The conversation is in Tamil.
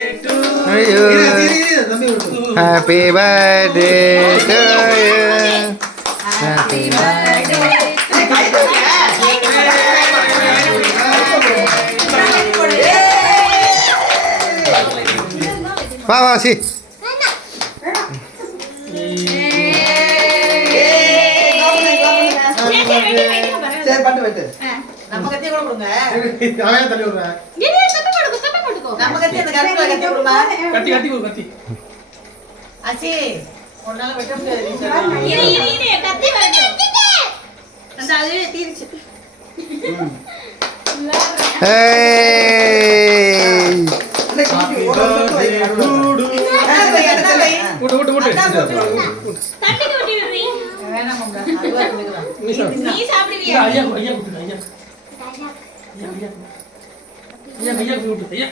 Happy birthday to you. Happy birthday. வா வா சி சரி பட்டு வெட்டு நம்ம கத்தி கூட கொடுங்க அவன் தள்ளி விடுறா நீ சத்தம் போடுங்க நம்ம கத்தி அந்த கத்தி கத்தி கொடுமா கத்தி கத்தி கொடு கத்தி அசி உன்னால வெட்ட முடியாது இரு கத்தி வரட்டும் அந்த அதுவே தீர்ச்சு ஏய் விட்டு விட்டு விட்டு தண்ணி ஊத்தி விடுறீ வேணாம் மங்க அதுவா கொடுங்க நீ சாப்பிடுவியா ஐயா ஐயா விட்டு ஐயா ஐயா ஐயா ஐயா ஐயா விட்டு ஐயா